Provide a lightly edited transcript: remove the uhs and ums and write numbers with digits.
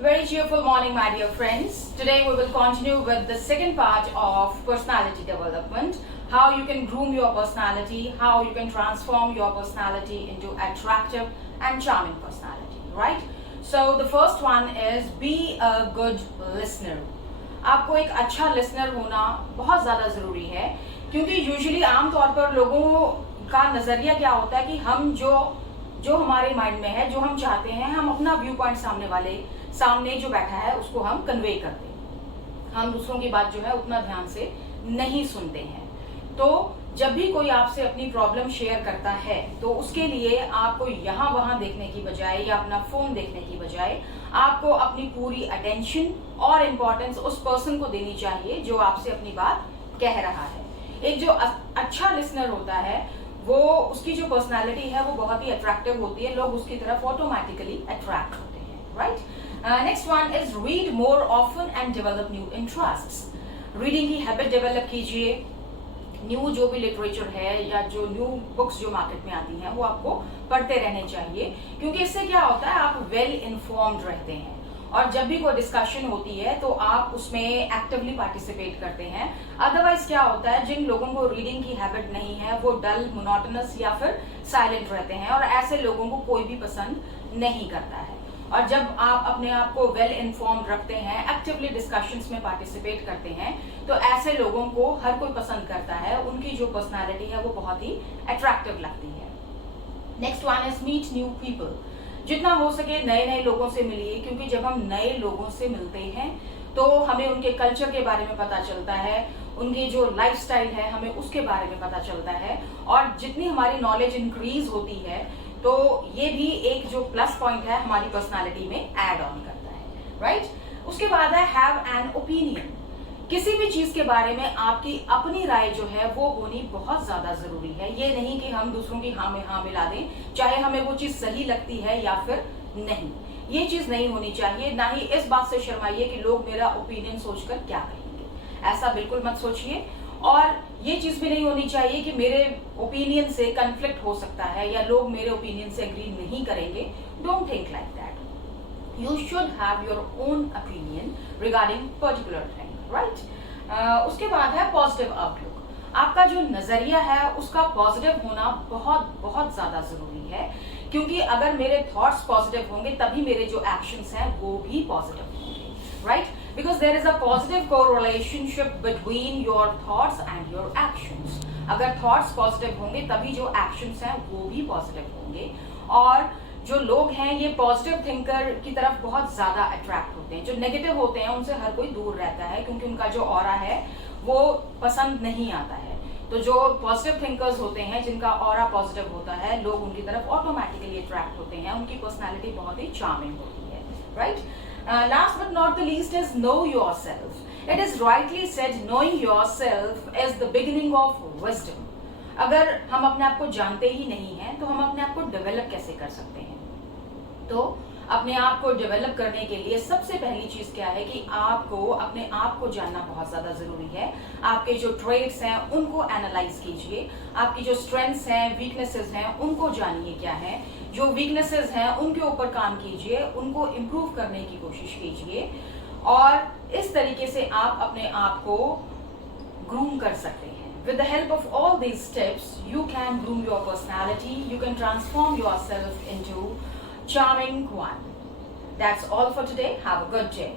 Very cheerful morning, my dear friends. Today we will continue with the second part of personality development. How you can groom your personality, how you can transform your personality into attractive and charming personality, right? So the first one is be a good listener. आपको एक अच्छा listener होना बहुत ज़्यादा ज़रूरी है, क्योंकि usually आमतौर पर लोगों का नज़रिया क्या होता है कि हम जो हमारे माइंड में है, जो हम चाहते हैं, हम अपना व्यू पॉइंट सामने जो बैठा है उसको हम कन्वे करते हैं। हम दूसरों की बात जो है उतना ध्यान से नहीं सुनते हैं। तो जब भी कोई आपसे अपनी प्रॉब्लम शेयर करता है तो उसके लिए आपको यहाँ वहाँ देखने की बजाय या अपना फोन देखने की बजाय आपको अपनी पूरी अटेंशन और इम्पोर्टेंस उस पर्सन को देनी चाहिए जो आपसे अपनी बात कह रहा है। एक जो अच्छा लिसनर होता है वो उसकी जो पर्सनालिटी है वो बहुत ही अट्रैक्टिव होती है, लोग उसकी तरफ ऑटोमेटिकली अट्रैक्ट होते हैं, right. Next one is read more often and develop new interests. Reading की हैबिट डेवलप कीजिए। न्यू जो भी लिटरेचर है या जो न्यू बुक्स जो मार्केट में आती हैं वो आपको पढ़ते रहने चाहिए, क्योंकि इससे क्या होता है आप वेल इन्फॉर्म्ड रहते हैं और जब भी कोई डिस्कशन होती है तो आप उसमें एक्टिवली पार्टिसिपेट करते हैं। अदरवाइज क्या होता है, जिन लोगों को रीडिंग की हैबिट नहीं है वो डल, मोनोटोनस या फिर साइलेंट रहते हैं और ऐसे लोगों को कोई भी पसंद नहीं करता है। और जब आप अपने आप को वेल इन्फॉर्म्ड रखते हैं, एक्टिवली डिस्कशंस में पार्टिसिपेट करते हैं, तो ऐसे लोगों को हर कोई पसंद करता है, उनकी जो पर्सनालिटी है वो बहुत ही अट्रैक्टिव लगती है। Next one is meet new people. जितना हो सके नए नए लोगों से मिलिए, क्योंकि जब हम नए लोगों से मिलते हैं तो हमें उनके कल्चर के बारे में पता चलता है, उनकी जो लाइफस्टाइल है हमें उसके बारे में पता चलता है, और जितनी हमारी नॉलेज इंक्रीज होती है तो ये भी एक जो प्लस पॉइंट है हमारी पर्सनालिटी में ऐड ऑन करता है, राइट। उसके बाद है हैव एन ओपिनियन। किसी भी चीज के बारे में आपकी अपनी राय जो है वो होनी बहुत ज्यादा जरूरी है। ये नहीं कि हम दूसरों की हाँ में हाँ मिला दें, चाहे हमें वो चीज सही लगती है या फिर नहीं। ये चीज नहीं होनी चाहिए। ना ही इस बात से शर्माइए कि लोग मेरा ओपिनियन सोचकर क्या कहेंगे, ऐसा बिल्कुल मत सोचिए। और ये चीज भी नहीं होनी चाहिए कि मेरे ओपिनियन से कन्फ्लिक्ट हो सकता है या लोग मेरे ओपिनियन से एग्री नहीं करेंगे। Don't think like that. You should have your own opinion regarding particular thing, right. उसके बाद है पॉजिटिव आउटलुक। आपका जो नजरिया है उसका पॉजिटिव होना बहुत बहुत ज्यादा जरूरी है, क्योंकि अगर मेरे थॉट्स पॉजिटिव होंगे तभी मेरे जो एक्शंस हैं वो भी पॉजिटिव होंगे, right. Because there is a positive correlationship between your thoughts and your actions. अगर thoughts positive होंगे तभी जो actions हैं वो भी positive होंगे, और जो लोग हैं ये positive thinker की तरफ बहुत ज्यादा attract होते हैं। जो negative होते हैं उनसे हर कोई दूर रहता है, क्योंकि उनका जो aura है वो पसंद नहीं आता है। तो जो पॉजिटिव थिंकर्स होते हैं, जिनका ऑरा पॉजिटिव होता है, लोग उनकी तरफ ऑटोमेटिकली अट्रैक्ट होते हैं, उनकी पर्सनैलिटी बहुत ही चार्मिंग होती है, right. Last but not the least is know yourself. It is rightly said, knowing yourself is the beginning of wisdom. अगर हम अपने आप को जानते ही नहीं हैं तो हम अपने आप को डेवलप कैसे कर सकते हैं? तो अपने आप को डेवलप करने के लिए सबसे पहली चीज क्या है कि आपको अपने आप को जानना बहुत ज्यादा जरूरी है। आपके जो ट्रेड्स हैं उनको एनालाइज कीजिए, आपकी जो स्ट्रेंथ्स हैं, वीकनेसेस हैं, उनको जानिए क्या है। जो वीकनेसेस हैं उनके ऊपर काम कीजिए, उनको इम्प्रूव करने की कोशिश कीजिए, और इस तरीके से आप अपने आप को ग्रूम कर सकते हैं। With the help of all these steps, you can groom your personality, you can transform yourself into charming one. That's all for today. Have a good day.